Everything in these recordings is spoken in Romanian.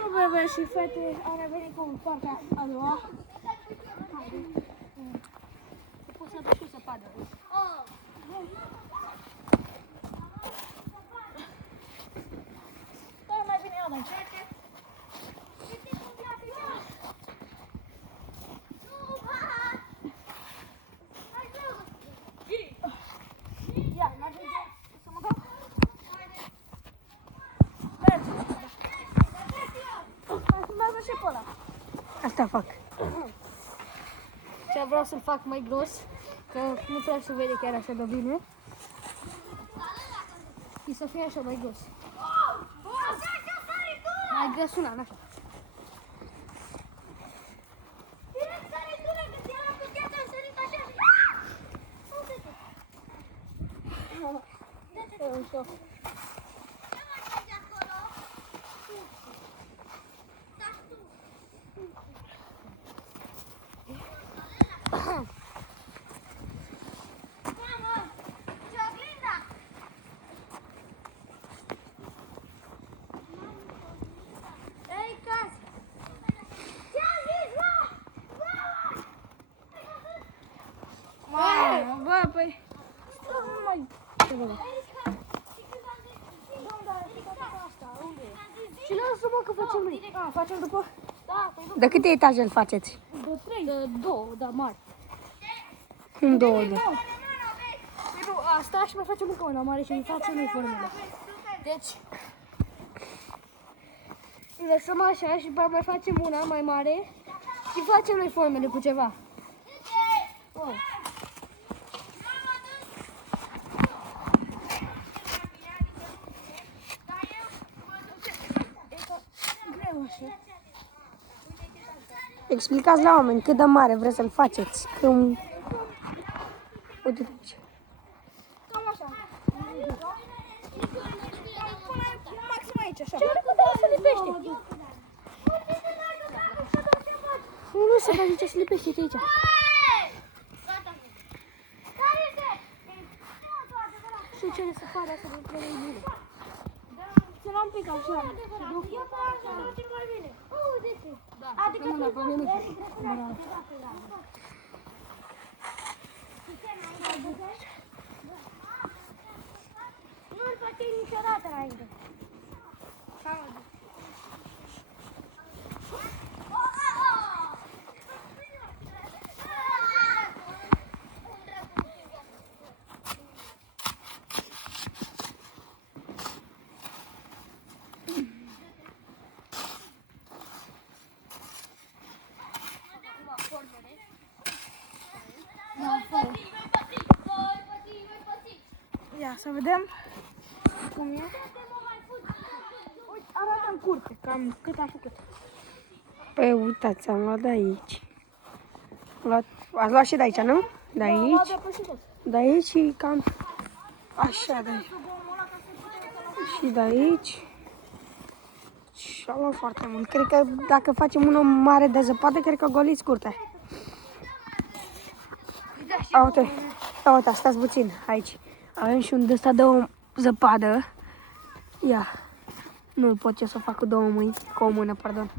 Bună, bebe și fete, am revenit cu partea a doua. Poți să duci și zăpadă. Da, mai bine Adam. Ia, mergem să mă dau. Mergem și pe ăla. Asta fac. Ce vreau să-l fac mai gros, că nu prea se vede chiar așa de bine. Și să fie așa mai gros. Mai gros una, așa. Bă, păi... Nu mai... Și lasă-mă că facem noi. Facem după? Da, De câte etaje îl faceți? De 3. de două, da, mari. În două. Nu, asta și mai facem încă una mare și îi facem noi formele. Deci, îl lăsăm așa și mai facem una mai mare și facem noi formele cu ceva. Oh. Greu așa. Explicați la oameni cât de mare vreți să-l faceți. Când... Uite aici. Cam așa. Până maxim aici, așa. Ce să lipește? Nu se face ce se lipește aici. Și ce ne se pare asta de trei bine. Ține un pic așa. Da, adică una pe mine. Nu-l face niciodată înainte. Ia să vedem cum e. Uite, arată în curte, cam cât a făcut. Păi uitați, am luat de aici. Ați luat și de aici, nu? De aici. De aici și cam așa de aici. Și de aici. Și am luat foarte mult. Cred că dacă facem unul mare de zăpadă, cred că goliți curtea. Uite, uite, stați puțin aici. Avem și un de ăsta de o zăpadă. Ia. Nu pot eu să fac cu două mâini, cu o mână, pardon.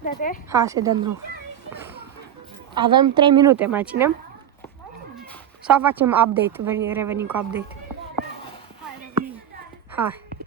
Dă-te. Hai să dăm drum. Avem 3 minute, mai ținem? Sau facem update, revenim cu update? Hai, revenim. Hai.